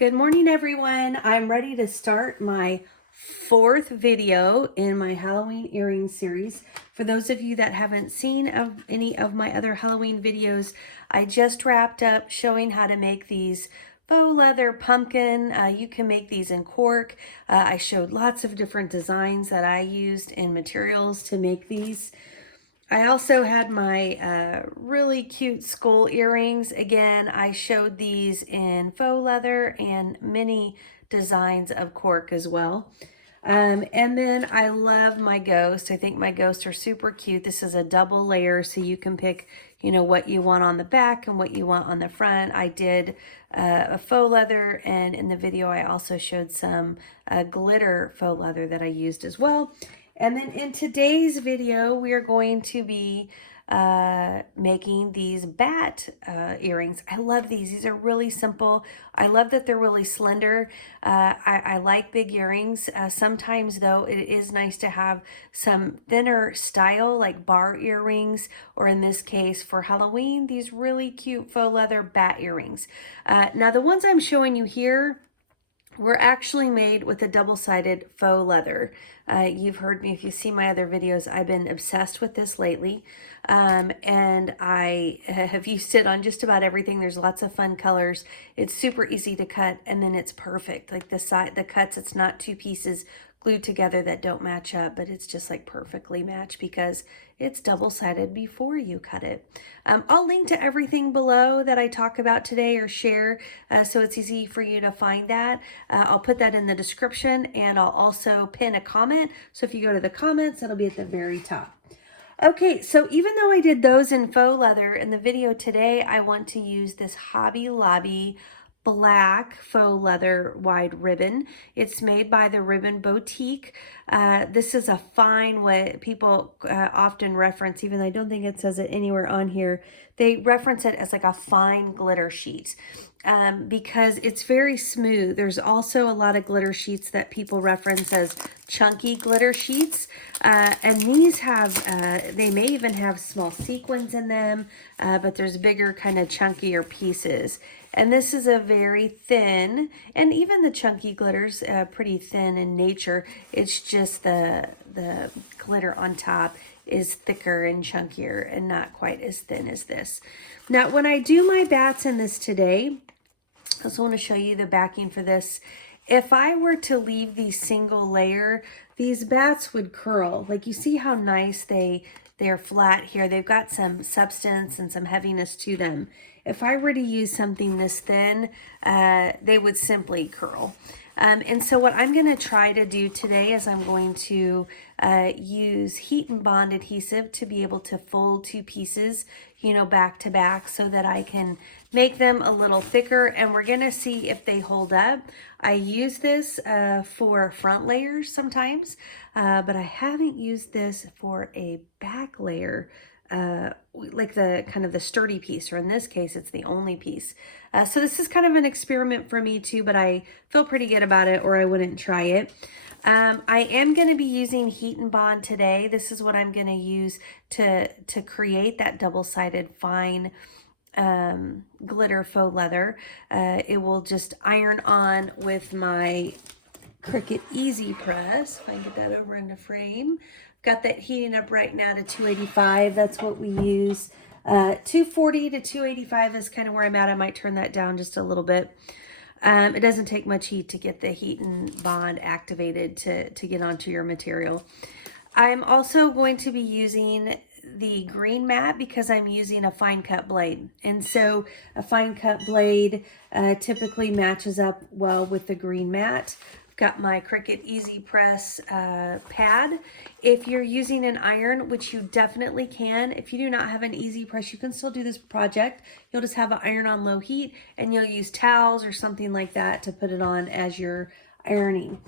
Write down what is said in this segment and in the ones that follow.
Good morning, everyone. I'm ready to start my fourth video in my Halloween earring series. For those of you that haven't seen any of my other Halloween videos, I just wrapped up showing how to make these faux leather pumpkin. You can make these in cork. I showed lots of different designs that I used in materials to make these. I also had my really cute skull earrings. Again, I showed these in faux leather and many designs of cork as well. And then I love my ghosts. I think my ghosts are super cute. This is a double layer, so you can pick, what you want on the back and what you want on the front. I did a faux leather, and in the video I also showed some glitter faux leather that I used as well. And then in today's video, we are going to be making these bat earrings. I love these. These are really simple. I love that they're really slender. I like big earrings. Sometimes, though, it is nice to have some thinner style, like bar earrings, or in this case, for Halloween, these really cute faux leather bat earrings. Now, the ones I'm showing you here were actually made with a double-sided faux leather. You've heard me, if you see my other videos, I've been obsessed with this lately. And I have used it on just about everything. There's lots of fun colors. It's super easy to cut, and then it's perfect. Like the cuts, it's not two pieces glued together that don't match up, but it's just like perfectly matched because it's double-sided before you cut it. I'll link to everything below that I talk about today or share, so it's easy for you to find that. I'll put that in the description, and I'll also pin a comment. So if you go to the comments, it'll be at the very top. Okay, so even though I did those in faux leather in the video today, I want to use this Hobby Lobby black faux leather wide ribbon. It's made by the Ribbon Boutique. This is a fine, what people often reference, even though I don't think it says it anywhere on here. They reference it as like a fine glitter sheet because it's very smooth. There's also a lot of glitter sheets that people reference as chunky glitter sheets. And these have, they may even have small sequins in them, but there's bigger kind of chunkier pieces. And this is a very thin, and even the chunky glitter's pretty thin in nature. It's just the glitter on top is thicker and chunkier and not quite as thin as this. Now, when I do my bats in this today, I also want to show you the backing for this. If I were to leave the single layer, these bats would curl. Like, you see how nice they're flat here. They've got some substance and some heaviness to them. If I were to use something this thin, they would simply curl. And so what I'm going to try to do today is I'm going to use heat and bond adhesive to be able to fold two pieces, back to back, so that I can make them a little thicker, and we're going to see if they hold up. I use this for front layers sometimes, but I haven't used this for a back layer, like the kind of the sturdy piece, or in this case, it's the only piece. So this is kind of an experiment for me too, but I feel pretty good about it, or I wouldn't try it. I am going to be using heat and bond today. This is what I'm going to use to create that double-sided fine glitter faux leather. It will just iron on with my Cricut Easy Press. If I can get that over in the frame. Got that heating up right now to 285. That's what we use. 240 to 285 is kind of where I'm at. I might turn that down just a little bit. It doesn't take much heat to get the heat and bond activated to get onto your material. I'm also going to be using the green mat because I'm using a fine cut blade. And so a fine cut blade typically matches up well with the green mat. Got my Cricut Easy Press pad. If you're using an iron, which you definitely can, if you do not have an Easy Press, you can still do this project. You'll just have an iron on low heat, and you'll use towels or something like that to put it on as you're ironing.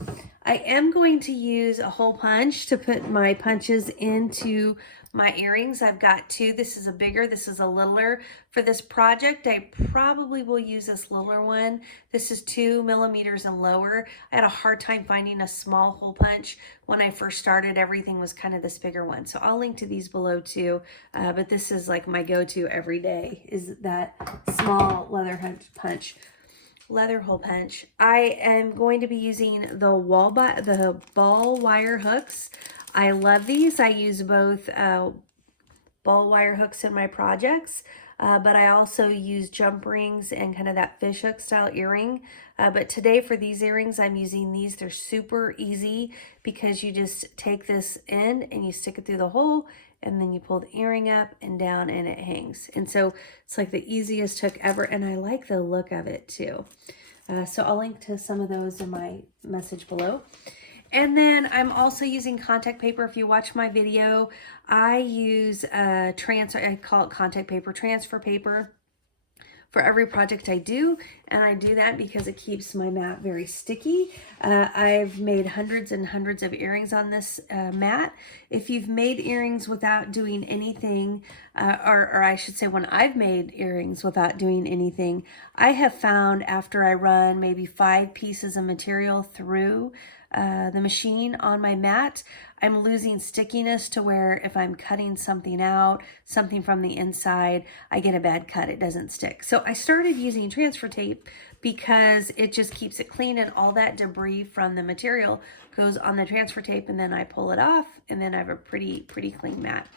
I am going to use a hole punch to put my punches into my earrings. I've got two. This is a bigger, this is a littler. For this project, I probably will use this littler one. This is 2 millimeters and lower. I had a hard time finding a small hole punch. When I first started, everything was kind of this bigger one. So I'll link to these below too. But this is like my go-to every day, is that small leather punch. leather hole punch. I am going to be using the ball wire hooks. I love these. I use both ball wire hooks in my projects, but I also use jump rings and kind of that fish hook style earring. But today for these earrings, I'm using these. They're super easy because you just take this in and you stick it through the hole, and then you pull the earring up and down and it hangs. And so it's like the easiest hook ever, and I like the look of it too. So I'll link to some of those in my message below. And then I'm also using contact paper. If you watch my video, I use I call it contact paper, transfer paper for every project I do. And I do that because it keeps my mat very sticky. I've made hundreds and hundreds of earrings on this mat. If you've made earrings without doing anything, or I should say when I've made earrings without doing anything, I have found after I run maybe 5 pieces of material through the machine on my mat, I'm losing stickiness to where if I'm cutting something out, something from the inside, I get a bad cut, it doesn't stick. So I started using transfer tape because it just keeps it clean, and all that debris from the material goes on the transfer tape, and then I pull it off, and then I have a pretty clean mat.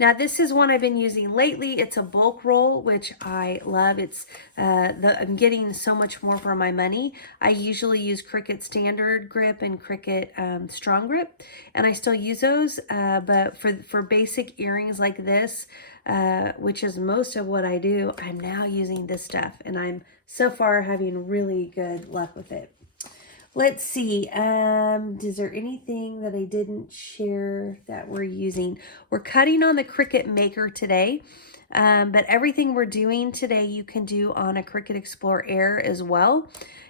Now this is one I've been using lately. It's a bulk roll, which I love. It's I'm getting so much more for my money. I usually use Cricut Standard Grip and Cricut Strong Grip, and I still use those. But for basic earrings like this, which is most of what I do, I'm now using this stuff, and I'm so far having really good luck with it. Let's see, is there anything that I didn't share that we're using? We're cutting on the Cricut Maker today, but everything we're doing today you can do on a Cricut Explore Air as well.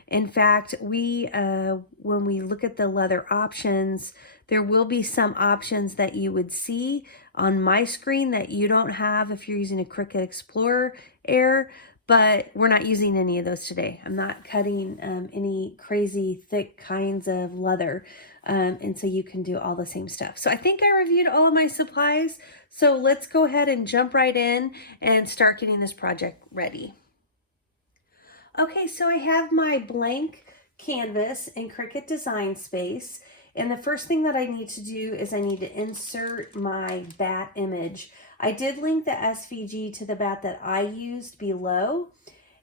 In fact, when we look at the leather options, there will be some options that you would see on my screen that you don't have if you're using a Cricut Explore Air. But we're not using any of those today. I'm not cutting any crazy thick kinds of leather. And so you can do all the same stuff. So I think I reviewed all of my supplies. So let's go ahead and jump right in and start getting this project ready. Okay, so I have my blank canvas in Cricut Design Space. And the first thing that I need to do is I need to insert my bat image. I did link the SVG to the bat that I used below,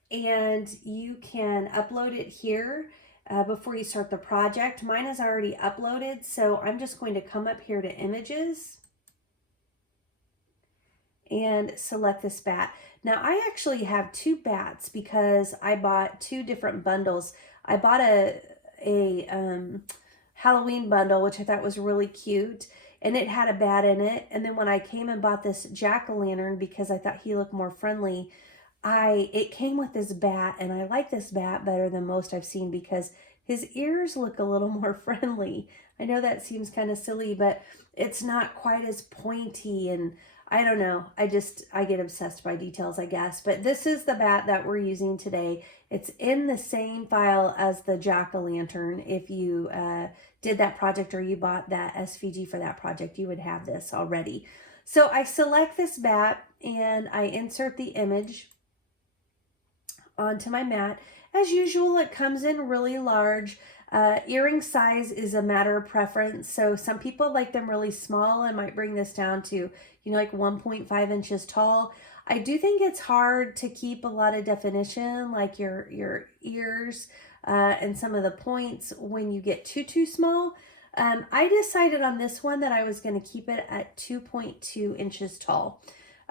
and you can upload it here before you start the project. Mine is already uploaded, so I'm just going to come up here to Images and select this bat. Now I actually have 2 bats because I bought 2 different bundles. I bought a Halloween bundle, which I thought was really cute, and it had a bat in it. And then when I came and bought this jack-o'-lantern because I thought he looked more friendly, it came with this bat, and I like this bat better than most I've seen because his ears look a little more friendly. I know that seems kind of silly, but it's not quite as pointy, and I don't know. I get obsessed by details, I guess. But this is the bat that we're using today. It's in the same file as the jack-o'-lantern. If you did that project or you bought that SVG for that project, you would have this already. So I select this bat and I insert the image onto my mat. As usual, it comes in really large. Earring size is a matter of preference. So some people like them really small and might bring this down to, like 1.5 inches tall. I do think it's hard to keep a lot of definition, like your ears and some of the points when you get too small. I decided on this one that I was going to keep it at 2.2 inches tall.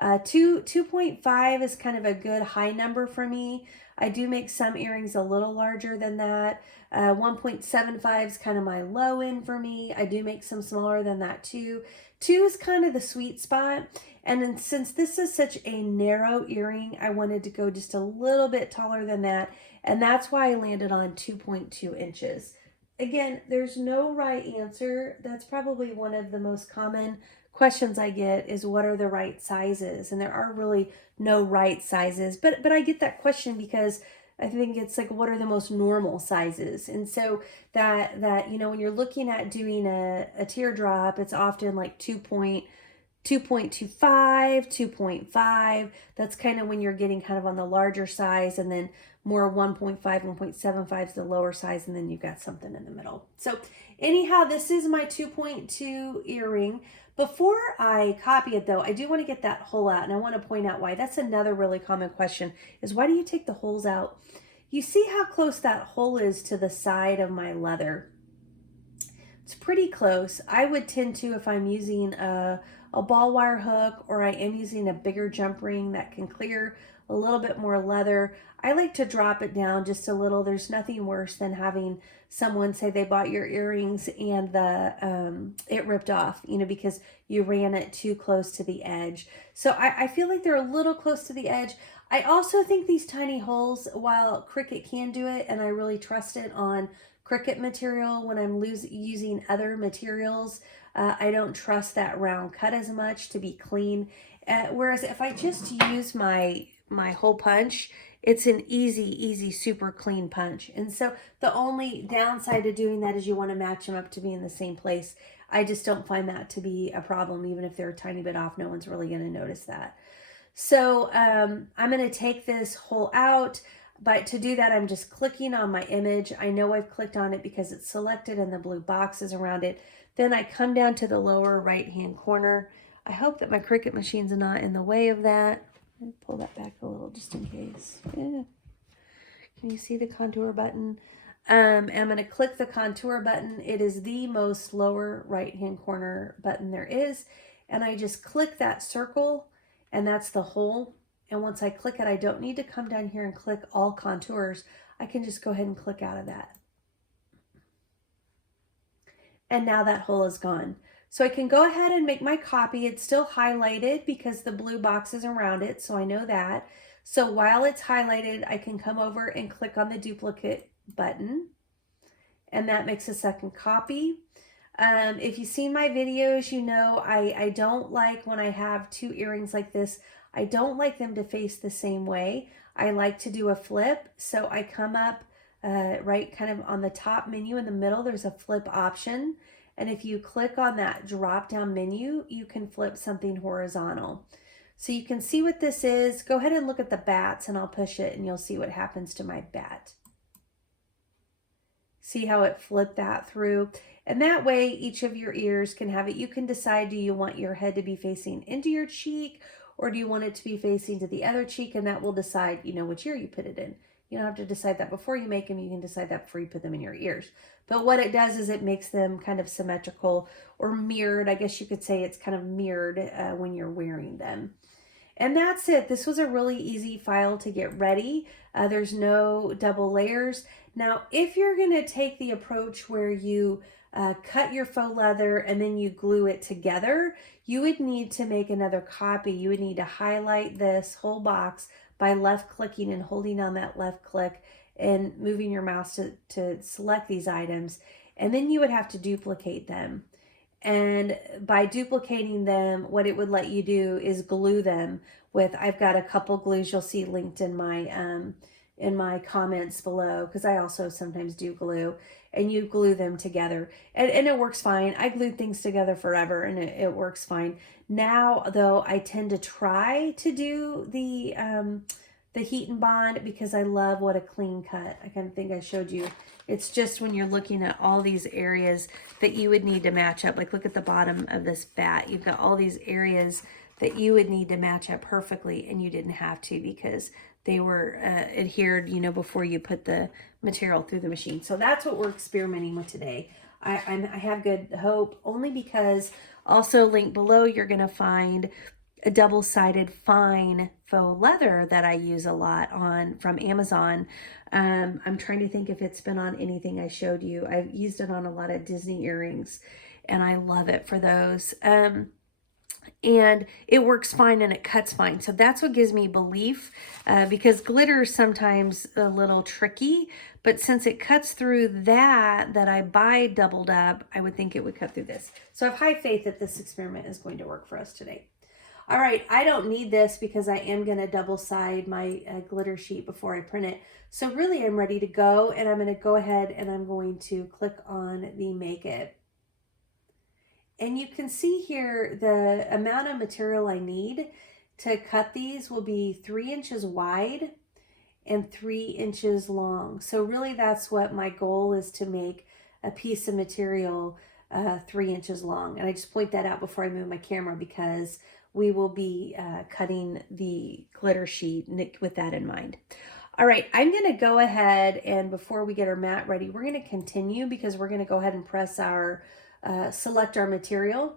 2.5 is kind of a good high number for me. I do make some earrings a little larger than that. 1.75 is kind of my low end for me. I do make some smaller than that too. 2 is kind of the sweet spot. And then since this is such a narrow earring, I wanted to go just a little bit taller than that. And that's why I landed on 2.2 inches. Again, there's no right answer. That's probably one of the most common questions I get is what are the right sizes? And there are really no right sizes, but I get that question because I think it's like, what are the most normal sizes? And so that when you're looking at doing a teardrop, it's often like 2.25, 2.5. That's kind of when you're getting kind of on the larger size. And then more 1.5, 1.75 is the lower size, and then you've got something in the middle. So anyhow, this is my 2.2 earring. Before I copy it though, I do want to get that hole out, and I want to point out why. That's another really common question, is why do you take the holes out? You see how close that hole is to the side of my leather? It's pretty close. I would tend to, if I'm using a ball wire hook, or I am using a bigger jump ring that can clear a little bit more leather, I like to drop it down just a little. There's nothing worse than having someone say they bought your earrings and it ripped off, you know, because you ran it too close to the edge. So I feel like they're a little close to the edge. I also think these tiny holes, while Cricut can do it, and I really trust it on Cricut material, when I'm using other materials, I don't trust that round cut as much to be clean. Whereas if I just use my hole punch, it's an easy, super clean punch. And so the only downside to doing that is you want to match them up to be in the same place. I just don't find that to be a problem. Even if they're a tiny bit off, no one's really going to notice that. So I'm going to take this hole out. But to do that, I'm just clicking on my image. I know I've clicked on it because it's selected and the blue box is around it. Then I come down to the lower right-hand corner. I hope that my Cricut machine's not in the way of that. Let me pull that back a little just in case. Yeah. Can you see the contour button? I'm going to click the contour button. It is the most lower right-hand corner button there is. And I just click that circle, and that's the hole. And once I click it, I don't need to come down here and click all contours. I can just go ahead and click out of that. And now that hole is gone. So I can go ahead and make my copy. It's still highlighted because the blue box is around it, so I know that. So while it's highlighted, I can come over and click on the duplicate button, and that makes a second copy. If you've seen my videos, you know I don't like when I have two earrings like this. I don't like them to face the same way. I like to do a flip. So I come up right kind of on the top menu in the middle, there's a flip option. And if you click on that drop down menu, you can flip something horizontal. So you can see what this is. Go ahead and look at the bats, and I'll push it and you'll see what happens to my bat. See how it flipped that through? And that way each of your ears can have it. You can decide, do you want your head to be facing into your cheek, or do you want it to be facing to the other cheek? And that will decide, you know, which ear you put it in. You don't have to decide that before you make them. You can decide that before you put them in your ears. But what it does is it makes them kind of symmetrical or mirrored. I guess you could say it's kind of mirrored when you're wearing them. And that's it. This was a really easy file to get ready. There's no double layers. Now, if you're going to take the approach where you cut your faux leather and then you glue it together, you would need to make another copy. You would need to highlight this whole box by left clicking and holding on that left click and moving your mouse to select these items. And then you would have to duplicate them. And by duplicating them, what it would let you do is glue them with, I've got a couple glues you'll see linked in my comments below, because I also sometimes do glue, and you glue them together. And it works fine. I glued things together forever, and it works fine. Now, though, I tend to try to do the heat and bond because I love what a clean cut. I kind of think I showed you. It's just when you're looking at all these areas that you would need to match up. Like, look at the bottom of this bat. You've got all these areas that you would need to match up perfectly, and you didn't have to because they were adhered, you know, before you put the material through the machine. So that's what we're experimenting with today. I have good hope, only because also linked below, you're going to find a double-sided fine faux leather that I use a lot on from Amazon. I'm trying to think if it's been on anything I showed you. I've used it on a lot of Disney earrings, and I love it for those. And it works fine and it cuts fine. So that's what gives me belief, because glitter is sometimes a little tricky, but since it cuts through that I buy doubled up, I would think it would cut through this. So I have high faith that this experiment is going to work for us today. All right, I don't need this because I am going to double side my glitter sheet before I print it. So really I'm ready to go, and I'm going to go ahead and I'm going to click on the Make It. And you can see here the amount of material I need to cut these will be 3 inches wide and 3 inches long. So really that's what my goal is, to make a piece of material 3 inches long. And I just point that out before I move my camera, because we will be cutting the glitter sheet with that in mind. All right, I'm going to go ahead, and before we get our mat ready, we're going to continue, because we're going to go ahead and press our, select our material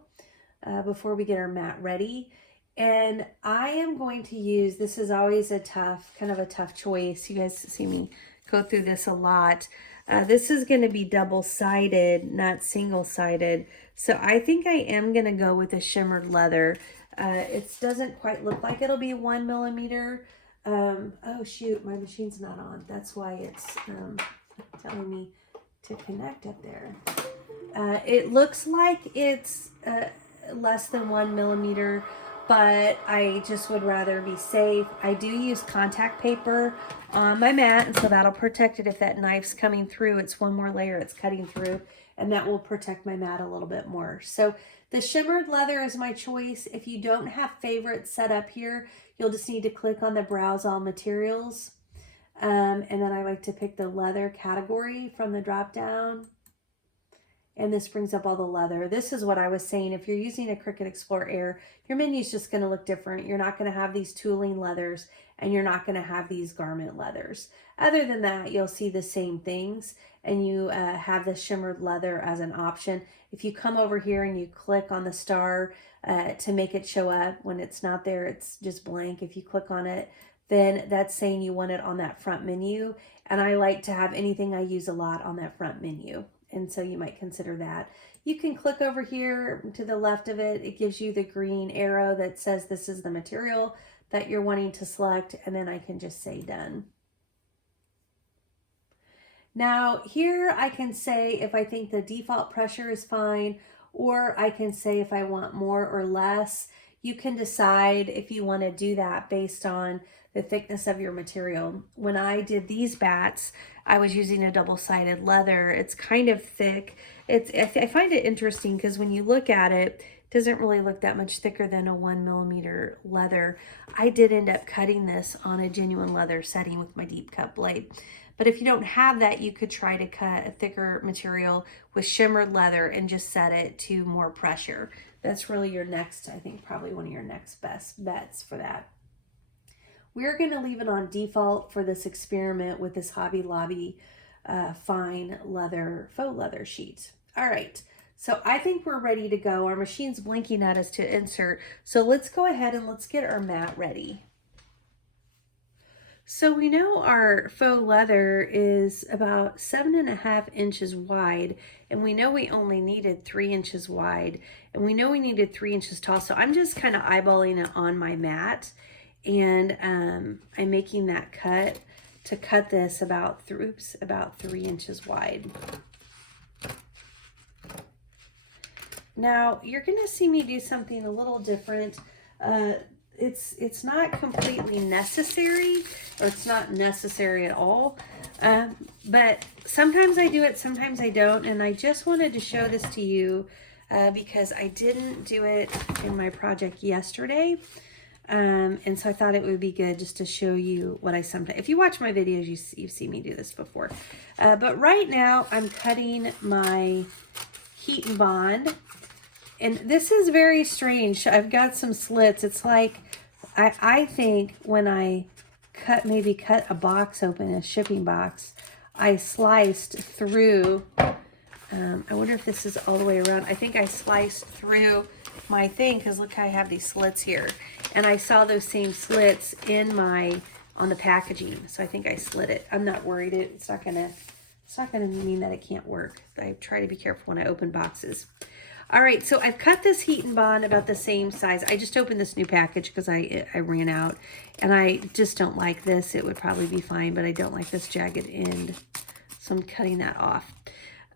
before we get our mat ready. And I am going to use, this is always a tough, kind of a tough choice. You guys see me go through this a lot. This is going to be double-sided, not single-sided. So I think I am going to go with a shimmered leather. It doesn't quite look like it'll be 1 millimeter. Oh shoot, my machine's not on. That's why it's telling me to connect up there. It looks like it's less than 1 millimeter, but I just would rather be safe. I do use contact paper on my mat, and so that'll protect it. If that knife's coming through, it's one more layer it's cutting through, and that will protect my mat a little bit more. So the shimmered leather is my choice. If you don't have favorites set up here, you'll just need to click on the Browse All Materials. And then I like to pick the leather category from the drop down. And this brings up all the leather. This is what I was saying. If you're using a Cricut Explore Air, your menu is just going to look different. You're not going to have these tooling leathers, and you're not going to have these garment leathers. Other than that, you'll see the same things, and you have the shimmered leather as an option. If you come over here and you click on the star to make it show up, when it's not there, it's just blank. If you click on it, then that's saying you want it on that front menu. And I like to have anything I use a lot on that front menu. And so you might consider that. You can click over here to the left of it. It gives you the green arrow that says this is the material that you're wanting to select, and then I can just say done. Now here I can say if I think the default pressure is fine, or I can say if I want more or less. You can decide if you want to do that based on the thickness of your material. When I did these bats, I was using a double-sided leather. It's kind of thick. I find it interesting because when you look at it, it doesn't really look that much thicker than a 1 millimeter leather. I did end up cutting this on a genuine leather setting with my deep cut blade. But if you don't have that, you could try to cut a thicker material with shimmered leather and just set it to more pressure. That's really your next, I think, probably one of your next best bets for that. We're going to leave it on default for this experiment with this Hobby Lobby fine leather, faux leather sheet. All right, so I think we're ready to go. Our machine's blinking at us to insert. So let's go ahead and let's get our mat ready. So we know our faux leather is about 7.5 inches wide, and we know we only needed 3 inches wide, and we know we needed 3 inches tall. So I'm just kind of eyeballing it on my mat, and I'm making that cut to cut this about 3 inches wide. Now you're gonna see me do something a little different. It's not completely necessary, or it's not necessary at all, but sometimes I do it, sometimes I don't, and I just wanted to show this to you because I didn't do it in my project yesterday, and so I thought it would be good just to show you what I sometimes, if you watch my videos, you see me do this before, but right now I'm cutting my heat and bond. And this is very strange. I've got some slits. It's like, I think when I maybe cut a box open, a shipping box, I sliced through, I wonder if this is all the way around. I think I sliced through my thing, because look, I have these slits here. And I saw those same slits on the packaging. So I think I slit it. I'm not worried. It's not gonna mean that it can't work. I try to be careful when I open boxes. All right, so I've cut this heat and bond about the same size. I just opened this new package because I ran out, and I just don't like this. It would probably be fine, but I don't like this jagged end, so I'm cutting that off.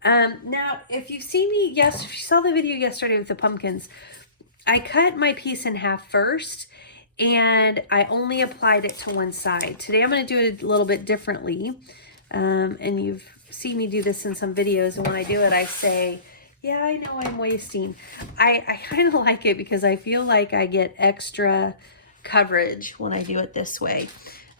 Now, if you've seen me, if you saw the video yesterday with the pumpkins, I cut my piece in half first, and I only applied it to one side. Today I'm going to do it a little bit differently, and you've seen me do this in some videos, and when I do it, I say, yeah, I know I'm wasting. I kind of like it because I feel like I get extra coverage when I do it this way.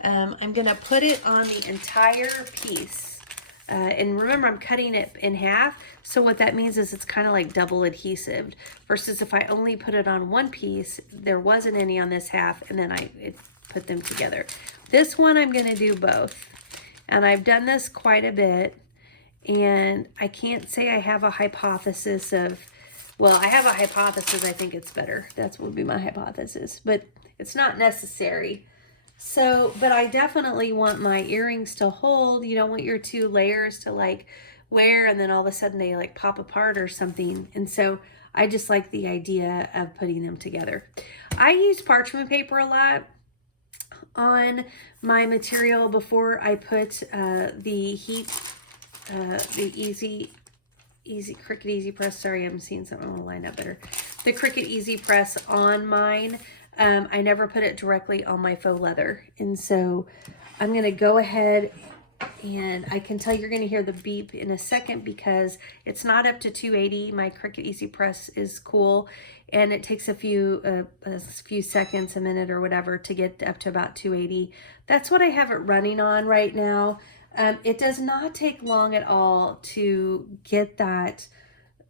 I'm gonna put it on the entire piece. And remember, I'm cutting it in half, so what that means is it's kind of like double adhesive, versus if I only put it on one piece, there wasn't any on this half, and then I put them together. This one I'm going to do both, and I've done this quite a bit, and I can't say I have a hypothesis of, well, I have a hypothesis, I think it's better. That would be my hypothesis, but it's not necessary. So, but I definitely want my earrings to hold. You don't want your two layers to like wear and then all of a sudden they like pop apart or something. And so I just like the idea of putting them together. I use parchment paper a lot on my material before I put the Cricut Easy Press. Sorry, I'm seeing something on the line up better. The Cricut Easy Press on mine. I never put it directly on my faux leather. And so I'm going to go ahead, and I can tell you're going to hear the beep in a second because it's not up to 280. My Cricut Easy Press is cool, and it takes a few seconds, a minute or whatever to get up to about 280. That's what I have it running on right now. It does not take long at all to get that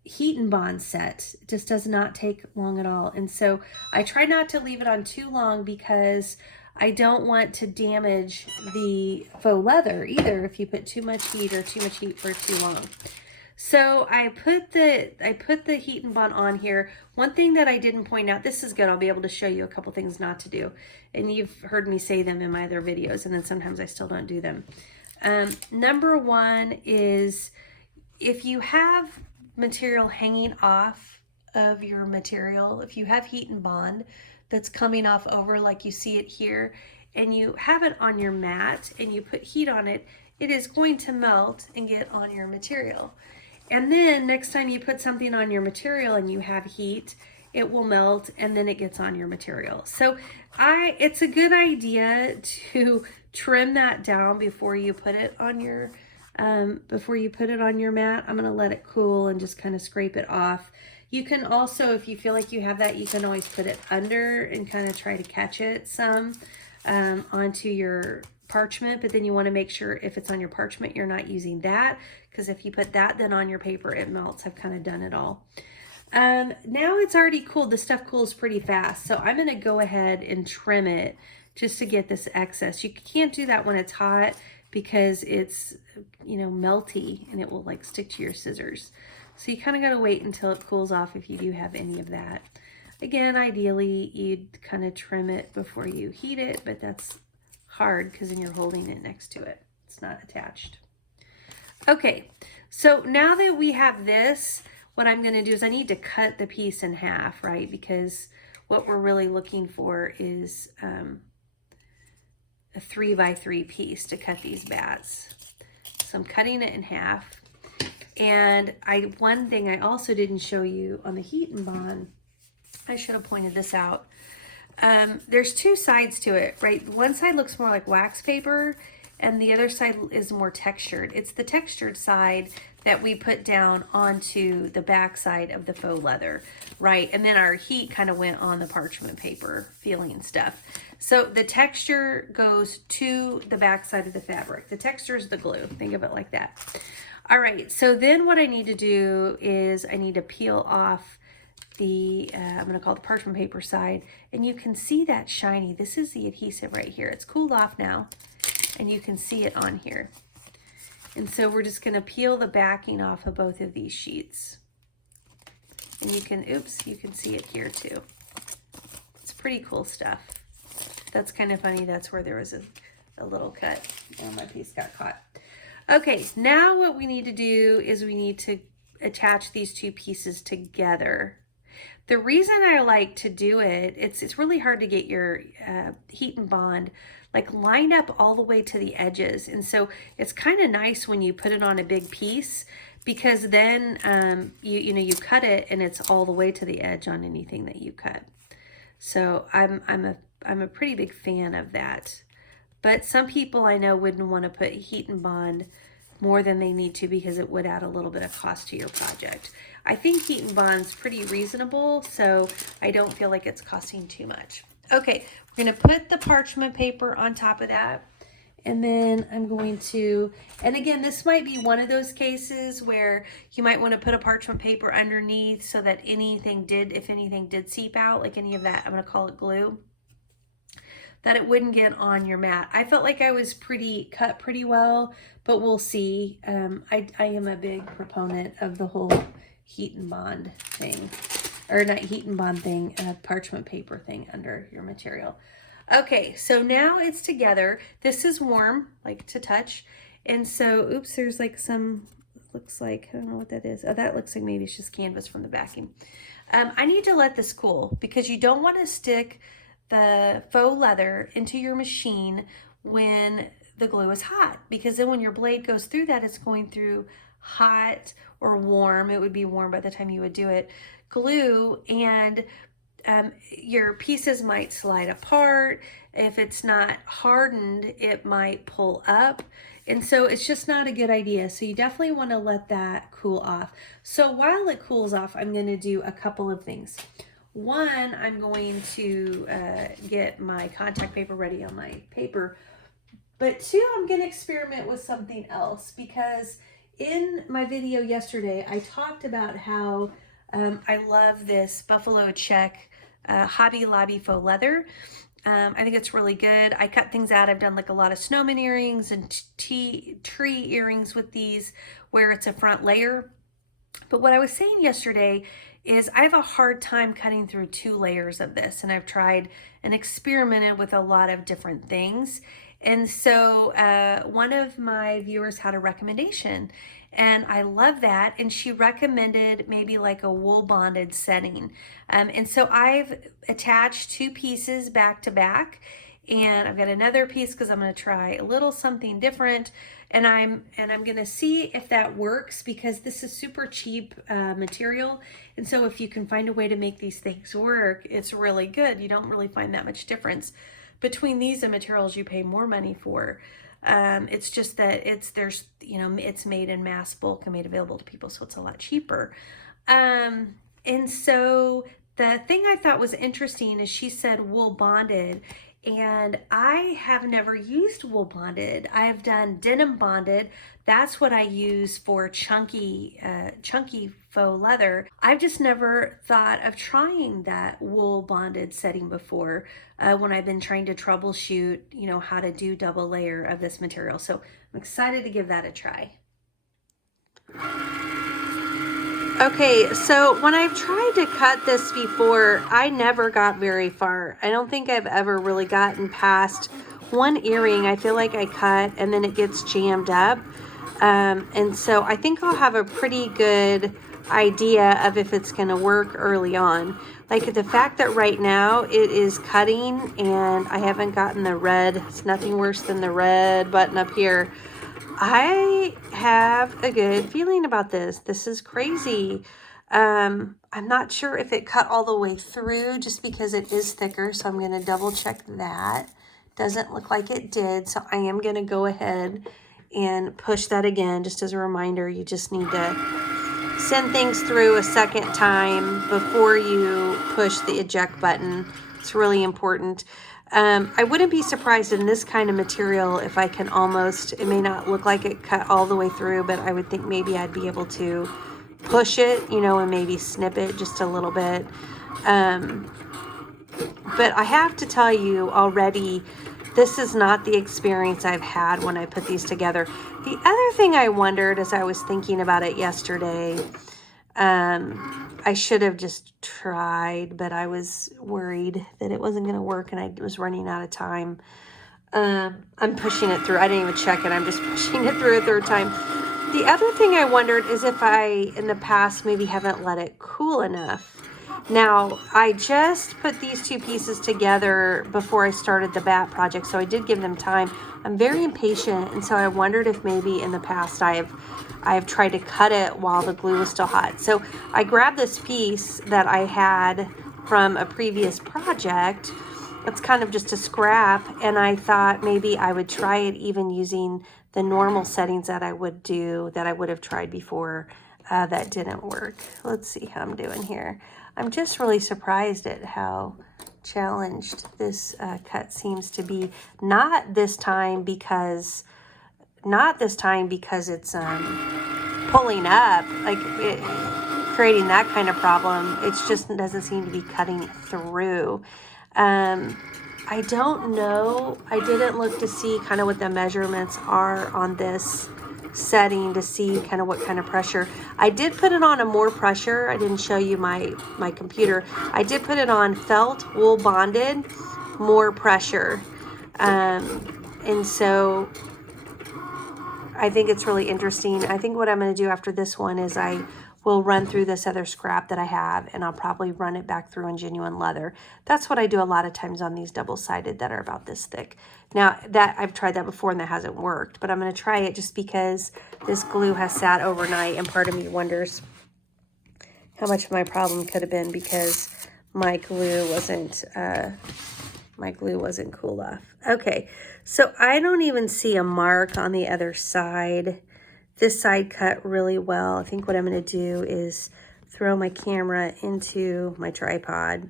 heat and bond set. It just does not take long at all. And so I try not to leave it on too long because I don't want to damage the faux leather either if you put too much heat for too long. So I put the heat and bond on here. One thing that I didn't point out, this is good, I'll be able to show you a couple things not to do. And you've heard me say them in my other videos, and then sometimes I still don't do them. Number one is if you have material hanging off of your material, if you have heat and bond that's coming off over like you see it here, and you have it on your mat and you put heat on it, it is going to melt and get on your material. And then next time you put something on your material and you have heat, it will melt and then it gets on your material. So it's a good idea to trim that down before you put it on your mat. I'm going to let it cool and just kind of scrape it off. You can also, if you feel like you have that, you can always put it under and kind of try to catch it some onto your parchment, but then you want to make sure if it's on your parchment, you're not using that, because if you put that then on your paper, it melts. I've kind of done it all. Now it's already cooled. The stuff cools pretty fast. So I'm going to go ahead and trim it just to get this excess. You can't do that when it's hot because it's, you know, melty and it will like stick to your scissors. So you kind of got to wait until it cools off if you do have any of that. Again, ideally you'd kind of trim it before you heat it, but that's hard because then you're holding it next to it. It's not attached. Okay, so now that we have this, what I'm going to do is I need to cut the piece in half, right? Because what we're really looking for is a 3x3 piece to cut these bats. So I'm cutting it in half. And one thing I also didn't show you on the heat and bond, I should have pointed this out. There's two sides to it, right? One side looks more like wax paper and the other side is more textured. It's the textured side that we put down onto the back side of the faux leather, right? And then our heat kind of went on the parchment paper feeling stuff. So the texture goes to the back side of the fabric. The texture is the glue. Think of it like that. All right, so then what I need to do is I need to peel off the, I'm gonna call it the parchment paper side, and you can see that shiny. This is the adhesive right here. It's cooled off now, and you can see it on here. And so we're just gonna peel the backing off of both of these sheets. And you can, oops, you can see it here too. It's pretty cool stuff. That's kind of funny. That's where there was a little cut. Oh, my piece got caught. Okay, now what we need to do is we need to attach these two pieces together. The reason I like to do it, it's really hard to get your heat and bond like lined up all the way to the edges. And so it's kind of nice when you put it on a big piece, because then you know, you cut it and it's all the way to the edge on anything that you cut. So I'm a pretty big fan of that. But some people I know wouldn't want to put heat and bond more than they need to because it would add a little bit of cost to your project. I think heat and bond's pretty reasonable, so I don't feel like it's costing too much. Okay, we're going to put the parchment paper on top of that. And then I'm going to, and again, this might be one of those cases where you might want to put a parchment paper underneath so that if anything did seep out, like any of that, I'm going to call it glue, that it wouldn't get on your mat. I felt like I was cut pretty well, but we'll see. I am a big proponent of the whole heat and bond thing, or not heat and bond thing, parchment paper thing under your material. Okay, so now it's together. This is warm, like to touch. And so, oops, there's like some, looks like, I don't know what that is. Oh, that looks like maybe it's just canvas from the backing. I need to let this cool because you don't want to stick the faux leather into your machine when the glue is hot, because then when your blade goes through that, it's going through hot or warm. It would be warm by the time you would do it. Glue, and your pieces might slide apart. If it's not hardened, it might pull up. And so it's just not a good idea. So you definitely want to let that cool off. So while it cools off, I'm going to do a couple of things. One, I'm going to get my contact paper ready on my paper. But two, I'm going to experiment with something else, because in my video yesterday, I talked about how I love this Buffalo Check Hobby Lobby faux leather. I think it's really good. I cut things out. I've done like a lot of snowman earrings and tree earrings with these where it's a front layer. But what I was saying yesterday is I have a hard time cutting through 2 layers of this, and I've tried and experimented with a lot of different things. And so one of my viewers had a recommendation, and I love that. And she recommended maybe like a wool bonded setting. And so I've attached 2 pieces back to back, and I've got another piece because I'm going to try a little something different. And I'm going to see if that works, because this is super cheap material. And so if you can find a way to make these things work, it's really good. You don't really find that much difference between these and materials you pay more money for. It's just that it's made in mass bulk and made available to people, so it's a lot cheaper. And so the thing I thought was interesting is she said wool bonded, and I have never used wool bonded. I have done denim bonded. That's what I use for chunky faux leather. I've just never thought of trying that wool bonded setting before when I've been trying to troubleshoot, how to do double layer of this material. So I'm excited to give that a try. Okay, so when I've tried to cut this before, I never got very far. I don't think I've ever really gotten past one earring. I feel like I cut and then it gets jammed up. And so I think I'll have a pretty good idea of if it's going to work early on. Like the fact that right now it is cutting and I haven't gotten the red. It's nothing worse than the red button up here. I have a good feeling about this. This is crazy. I'm not sure if it cut all the way through just because it is thicker. So I'm going to double check that. Doesn't look like it did. So I am going to go ahead and push that again. Just as a reminder, you just need to send things through a second time before you push the eject button. It's really important. I wouldn't be surprised in this kind of material if I can it may not look like it cut all the way through, but I would think maybe I'd be able to push it, and maybe snip it just a little bit. But I have to tell you already, this is not the experience I've had when I put these together. The other thing I wondered as I was thinking about it yesterday, I should have just tried, but I was worried that it wasn't going to work and I was running out of time. I'm pushing it through. I didn't even check it. I'm just pushing it through a third time. The other thing I wondered is if I, in the past, maybe haven't let it cool enough. Now, I just put these 2 pieces together before I started the bat project, so I did give them time. I'm very impatient, and so I wondered if maybe in the past I have tried to cut it while the glue was still hot. So I grabbed this piece that I had from a previous project. It's kind of just a scrap, and I thought maybe I would try it even using the normal settings that I would have tried before. That didn't work. Let's see how I'm doing here. I'm just really surprised at how challenged this cut seems to be. Not this time because it's pulling up, like creating that kind of problem. It just doesn't seem to be cutting through. I don't know. I didn't look to see kind of what the measurements are on this setting to see kind of what kind of pressure. I did put it on a more pressure. I didn't show you my computer. I did put it on felt wool bonded, more pressure. And so I think it's really interesting. I think what I'm going to do after this one is I will run through this other scrap that I have, and I'll probably run it back through in genuine leather. That's what I do a lot of times on these double-sided that are about this thick. Now, that I've tried that before and that hasn't worked, but I'm going to try it just because this glue has sat overnight, and part of me wonders how much of my problem could have been because my glue wasn't cooled off. Okay, so I don't even see a mark on the other side. This side cut really well. I think what I'm going to do is throw my camera into my tripod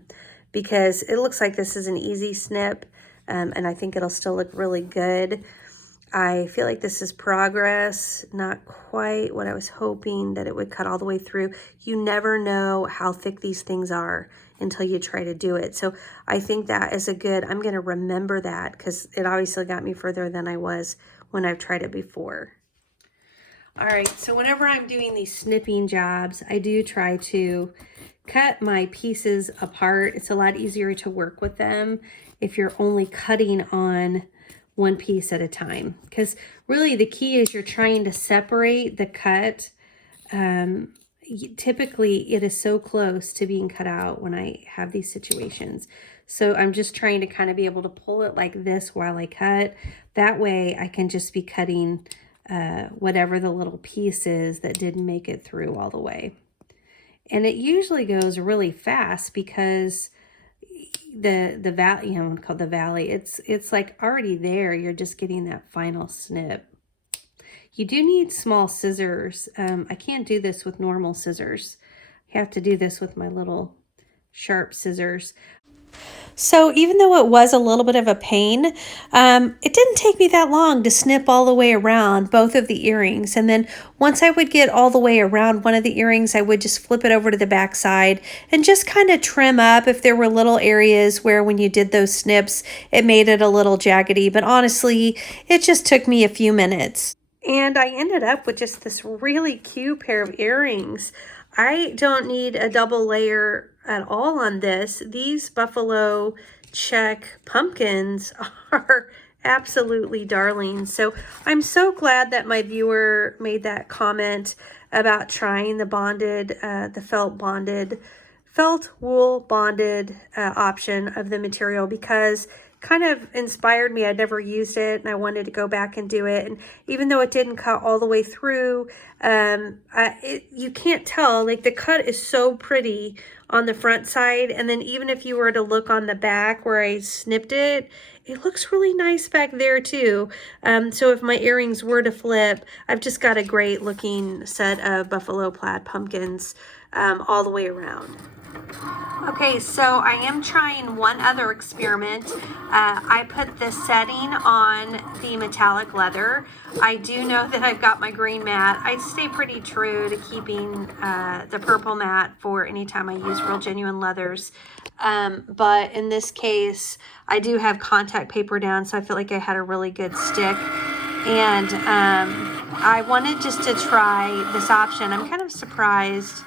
because it looks like this is an easy snip, and I think it'll still look really good. I feel like this is progress, not quite what I was hoping that it would cut all the way through. You never know how thick these things are until you try to do it. So I think that is a good, I'm going to remember that because it obviously got me further than I was when I've tried it before. All right, so whenever I'm doing these snipping jobs, I do try to cut my pieces apart. It's a lot easier to work with them if you're only cutting on one piece at a time. Because really the key is you're trying to separate the cut. Typically it is so close to being cut out when I have these situations. So I'm just trying to kind of be able to pull it like this while I cut. That way I can just be cutting whatever the little piece is that didn't make it through all the way. And it usually goes really fast because the valley, you know, called the valley, it's like already there. You're just getting that final snip. You do need small scissors. I can't do this with normal scissors. I have to do this with my little sharp scissors. So even though it was a little bit of a pain, it didn't take me that long to snip all the way around both of the earrings. And then once I would get all the way around one of the earrings, I would just flip it over to the back side and just kind of trim up if there were little areas where when you did those snips, it made it a little jaggedy. But honestly, it just took me a few minutes. And I ended up with just this really cute pair of earrings. I don't need a double layer at all on this. These buffalo check pumpkins are absolutely darling. So I'm so glad that my viewer made that comment about trying the bonded, the felt wool bonded option of the material, because kind of inspired me. I'd never used it and I wanted to go back and do it. And even though it didn't cut all the way through, you can't tell, like the cut is so pretty on the front side. And then even if you were to look on the back where I snipped it, it looks really nice back there too. So if my earrings were to flip, I've just got a great looking set of buffalo plaid pumpkins all the way around. Okay, so I am trying one other experiment. I put this setting on the metallic leather. I do know that I've got my green mat. I stay pretty true to keeping the purple mat for anytime I use real genuine leathers. But in this case, I do have contact paper down, so I feel like I had a really good stick. And I wanted just to try this option. I'm kind of surprised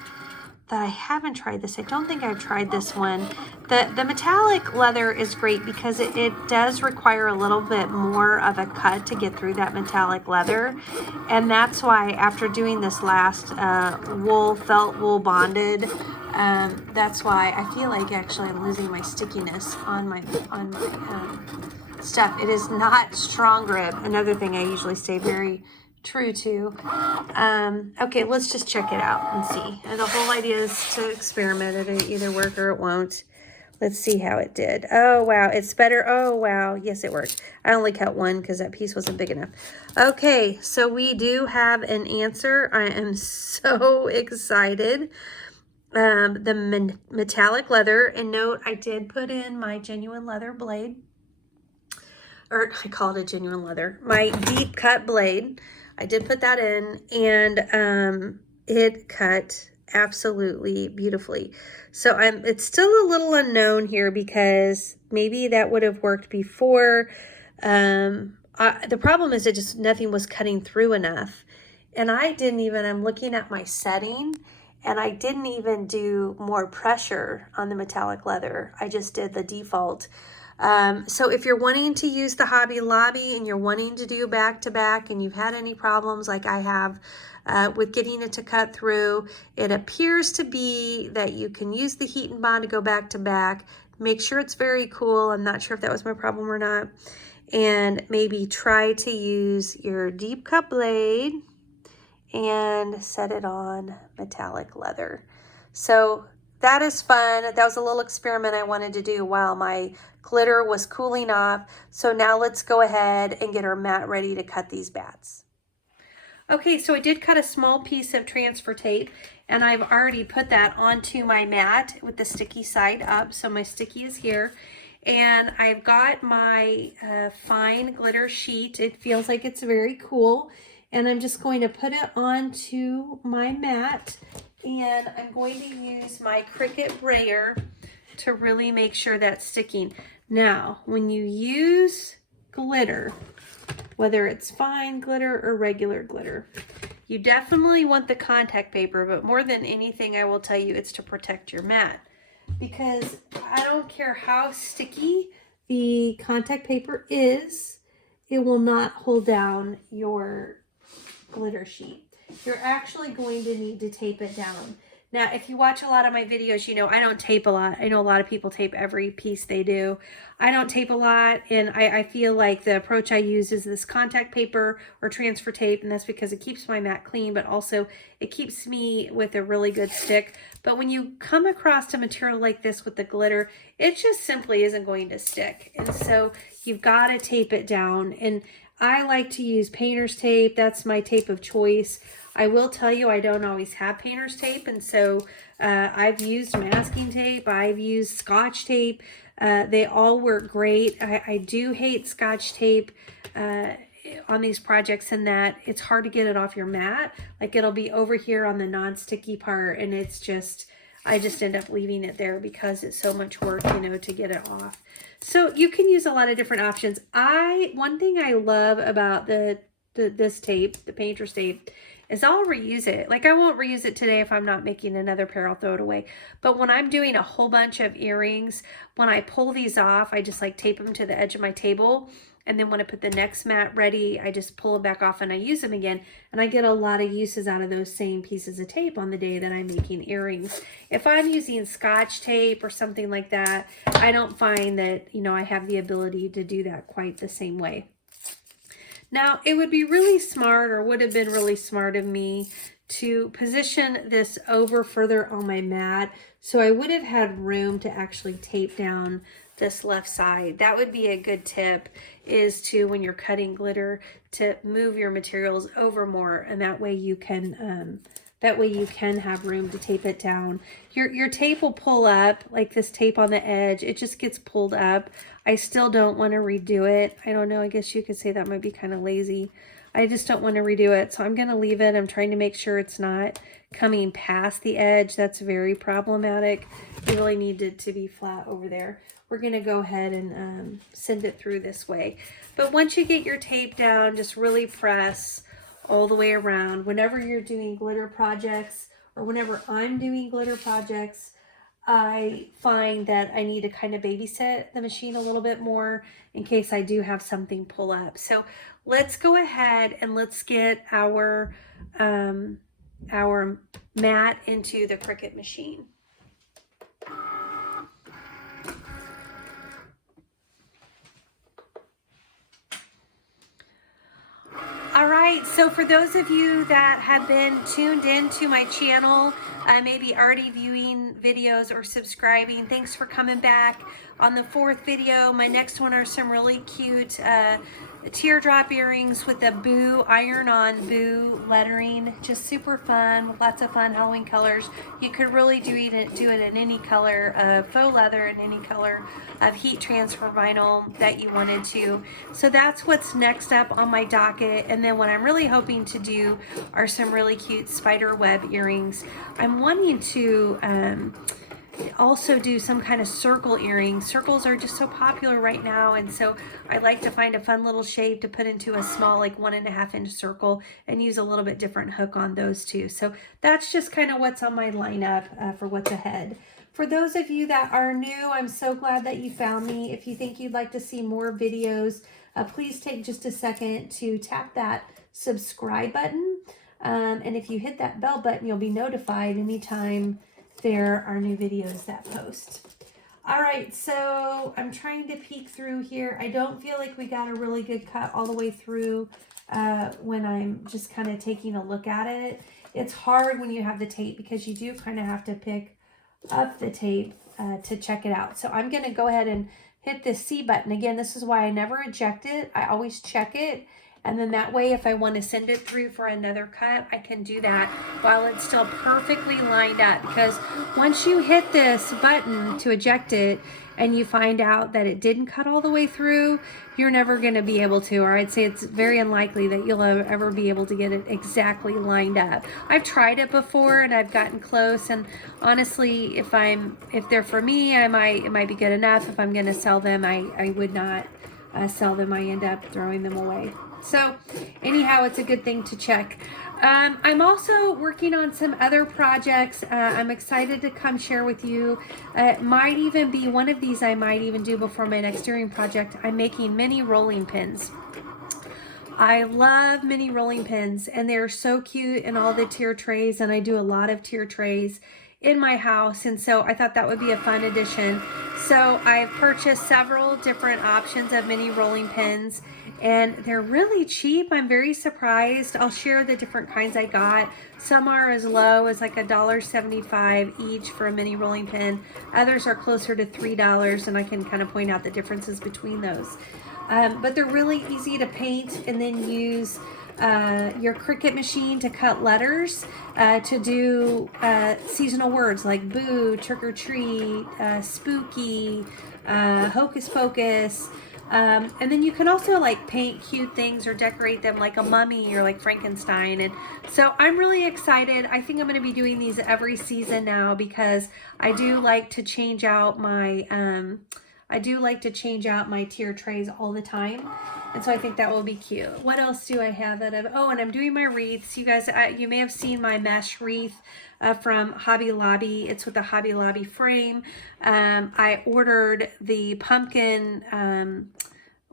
that I haven't tried this. I don't think I've tried this one. The metallic leather is great because it does require a little bit more of a cut to get through that metallic leather. And that's why after doing this last felt wool bonded, that's why I feel like actually I'm losing my stickiness on my stuff. It is not strong grip. Another thing I usually stay very true to. Okay, let's just check it out and see. And the whole idea is to experiment. It'll either work or it won't. Let's see how it did. Oh, wow, it's better. Oh, wow, yes, it worked. I only cut one because that piece wasn't big enough. Okay, so we do have an answer. I am so excited. the metallic leather. And note, I did put in my genuine leather blade, or I call it a genuine leather, my deep cut blade. I did put that in, and it cut absolutely beautifully. So it's still a little unknown here because maybe that would have worked before. The problem is it just, nothing was cutting through enough. And I'm looking at my setting, and I didn't even do more pressure on the metallic leather. I just did the default. So if you're wanting to use the Hobby Lobby and you're wanting to do back to back and you've had any problems like I have with getting it to cut through, it appears to be that you can use the heat and bond to go back to back. Make sure it's very cool. I'm not sure if that was my problem or not. And maybe try to use your deep cut blade and set it on metallic leather. So that is fun. That was a little experiment I wanted to do while my glitter was cooling off. So now let's go ahead and get our mat ready to cut these bats. Okay, so I did cut a small piece of transfer tape, and I've already put that onto my mat with the sticky side up. So my sticky is here, and I've got my fine glitter sheet. It feels like it's very cool, and I'm just going to put it onto my mat, and I'm going to use my Cricut brayer to really make sure that's sticking. Now, when you use glitter, whether it's fine glitter or regular glitter, you definitely want the contact paper, but more than anything, I will tell you, it's to protect your mat. Because I don't care how sticky the contact paper is, it will not hold down your glitter sheet. You're actually going to need to tape it down. Now, if you watch a lot of my videos, you know I don't tape a lot. I know a lot of people tape every piece they do. I don't tape a lot, and I feel like the approach I use is this contact paper or transfer tape, and that's because it keeps my mat clean, but also it keeps me with a really good stick. But when you come across a material like this with the glitter, it just simply isn't going to stick. And so you've got to tape it down. And I like to use painter's tape. That's my tape of choice. I will tell you, I don't always have painter's tape, and so I've used masking tape, I've used Scotch tape. They all work great. I do hate Scotch tape on these projects in that it's hard to get it off your mat. Like, it'll be over here on the non-sticky part, and it's just, I just end up leaving it there because it's so much work, you know, to get it off. So you can use a lot of different options. One thing I love about this tape, the painter's tape, is I'll reuse it. Like, I won't reuse it today if I'm not making another pair, I'll throw it away. But when I'm doing a whole bunch of earrings, when I pull these off, I just like tape them to the edge of my table. And then when I put the next mat ready, I just pull them back off and I use them again. And I get a lot of uses out of those same pieces of tape on the day that I'm making earrings. If I'm using Scotch tape or something like that, I don't find that, you know, I have the ability to do that quite the same way. Now, it would be really smart, or would have been really smart of me, to position this over further on my mat so I would have had room to actually tape down this left side. That would be a good tip, is to, when you're cutting glitter, to move your materials over more, and that way you can have room to tape it down. Your tape will pull up, like this tape on the edge, it just gets pulled up. I still don't want to redo it. I don't know, I guess you could say that might be kind of lazy. I just don't want to redo it, so I'm going to leave it. I'm trying to make sure it's not coming past the edge. That's very problematic. You really need it to be flat over there. We're going to go ahead and send it through this way. But once you get your tape down, just really press all the way around. Whenever you're doing glitter projects, or whenever I'm doing glitter projects, I find that I need to kind of babysit the machine a little bit more in case I do have something pull up. So let's go ahead and let's get our mat into the Cricut machine. All right, so for those of you that have been tuned in to my channel, maybe already viewing videos or subscribing, thanks for coming back. On the fourth video, my next one are some really cute teardrop earrings with the boo, iron-on boo lettering. Just super fun, lots of fun Halloween colors. You could really do it in any color of faux leather and any color of heat transfer vinyl that you wanted to. So that's what's next up on my docket. And then what I'm really hoping to do are some really cute spider web earrings. I'm wanting to also do some kind of circle earrings. Circles are just so popular right now, and so I like to find a fun little shape to put into a small, like 1.5 inch circle, and use a little bit different hook on those too. So that's just kind of what's on my lineup for what's ahead. For those of you that are new, I'm so glad that you found me. If you think you'd like to see more videos, please take just a second to tap that subscribe button. And if you hit that bell button, you'll be notified anytime there are new videos that post. All right, so I'm trying to peek through here. I don't feel like we got a really good cut all the way through when I'm just kind of taking a look at it. It's hard when you have the tape because you do kind of have to pick up the tape to check it out. So I'm gonna go ahead and hit this C button. Again, this is why I never eject it. I always check it. And then that way, if I want to send it through for another cut, I can do that while it's still perfectly lined up. Because once you hit this button to eject it and you find out that it didn't cut all the way through, you're never going to be able to, or I'd say it's very unlikely that you'll ever be able to get it exactly lined up. I've tried it before and I've gotten close, and honestly, if they're for me, it might be good enough. If I'm going to sell them, I would not sell them. I end up throwing them away. So anyhow, it's a good thing to check. I'm also working on some other projects. I'm excited to come share with you. It might even be one of these I might even do before my next earring project. I'm making mini rolling pins. I love mini rolling pins, and they're so cute in all the tier trays, and I do a lot of tier trays in my house, and so I thought that would be a fun addition. So I've purchased several different options of mini rolling pins, and they're really cheap. I'm very surprised. I'll share the different kinds I got. Some are as low as like $1.75 each for a mini rolling pin. Others are closer to $3, and I can kind of point out the differences between those. But they're really easy to paint, and then use your Cricut machine to cut letters, to do seasonal words like boo, trick or treat, spooky, hocus pocus. And then you can also like paint cute things or decorate them like a mummy or like Frankenstein. And so I'm really excited. I think I'm going to be doing these every season now, because I do like to change out my tier trays all the time. And so I think that will be cute. What else do I have that oh, and I'm doing my wreaths. You guys, you may have seen my mesh wreath from Hobby Lobby. It's with the Hobby Lobby frame. I ordered the pumpkin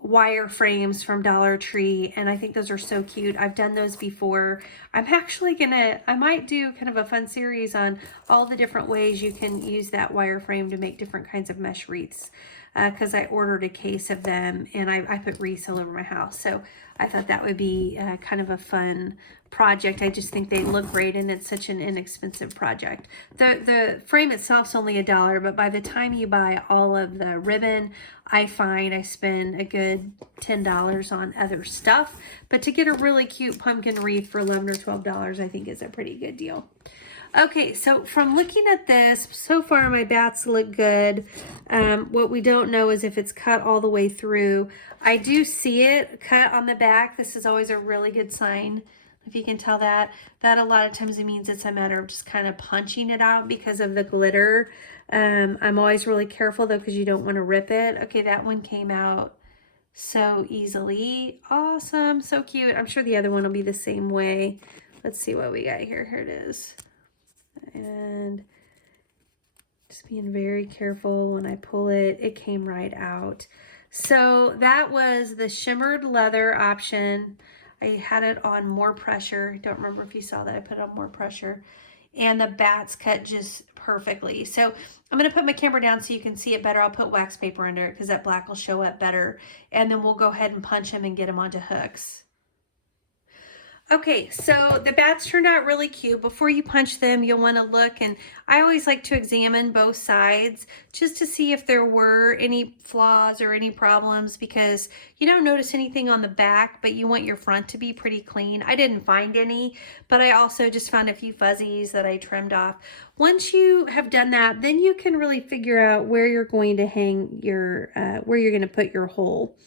wire frames from Dollar Tree, and I think those are so cute. I've done those before. I'm actually I might do kind of a fun series on all the different ways you can use that wire frame to make different kinds of mesh wreaths, because I ordered a case of them, and I put wreaths all over my house. So I thought that would be kind of a fun project. I just think they look great, and it's such an inexpensive project. The frame itself is only $1, but by the time you buy all of the ribbon, I find I spend a good $10 on other stuff. But to get a really cute pumpkin wreath for $11 or $12, I think is a pretty good deal. Okay, so from looking at this, so far my bats look good. What we don't know is if it's cut all the way through. I do see it cut on the back. This is always a really good sign. If you can tell that a lot of times it means it's a matter of just kind of punching it out because of the glitter. I'm always really careful though, because you don't want to rip it. Okay, that one came out so easily. Awesome, so cute. I'm sure the other one will be the same way. Let's see what we got here. Here it is. And just being very careful when I pull it, it came right out. So that was the shimmered leather option. I had it on more pressure. Don't remember if you saw that. I put it on more pressure, and the bats cut just perfectly. So I'm going to put my camera down so you can see it better. I'll put wax paper under it because that black will show up better, and then we'll go ahead and punch them and get them onto hooks. Okay, so the bats turned out really cute. Before you punch them, you'll want to look, and I always like to examine both sides just to see if there were any flaws or any problems, because you don't notice anything on the back, but you want your front to be pretty clean. I didn't find any, but I also just found a few fuzzies that I trimmed off. Once you have done that, then you can really figure out where you're going to hang your, where you're going to put your hole.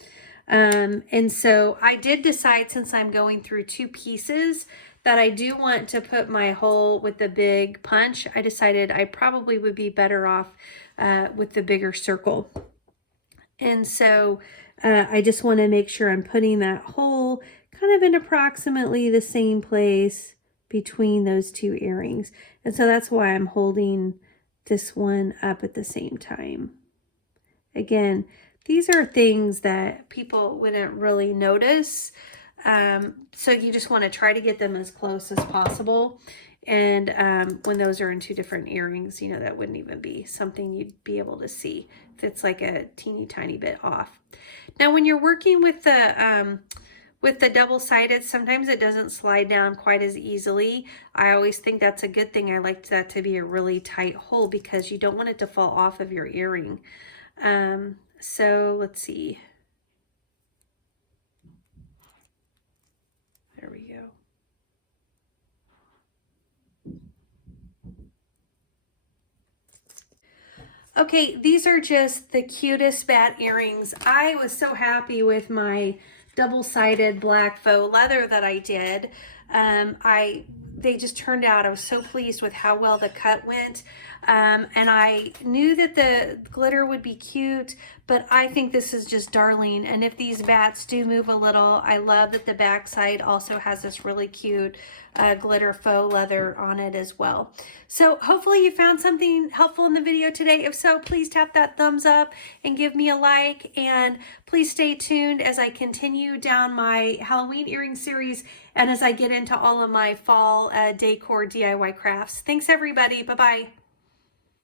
And so I did decide, since I'm going through two pieces, that I do want to put my hole with the big punch. I decided I probably would be better off with the bigger circle. And so I just want to make sure I'm putting that hole kind of in approximately the same place between those two earrings. And so that's why I'm holding this one up at the same time. Again, these are things that people wouldn't really notice. So you just want to try to get them as close as possible. And when those are in two different earrings, you know, that wouldn't even be something you'd be able to see if it's like a teeny tiny bit off. Now, when you're working with the double-sided, sometimes it doesn't slide down quite as easily. I always think that's a good thing. I like that to be a really tight hole because you don't want it to fall off of your earring. So let's see. There we go. Okay, these are just the cutest bat earrings. I was so happy with my double-sided black faux leather that I did. They just turned out, I was so pleased with how well the cut went. And I knew that the glitter would be cute, but I think this is just darling. And if these bats do move a little, I love that the back side also has this really cute glitter faux leather on it as well. So hopefully you found something helpful in the video today. If so, please tap that thumbs up and give me a like, and please stay tuned as I continue down my Halloween earring series and as I get into all of my fall decor DIY crafts. Thanks everybody. Bye-bye.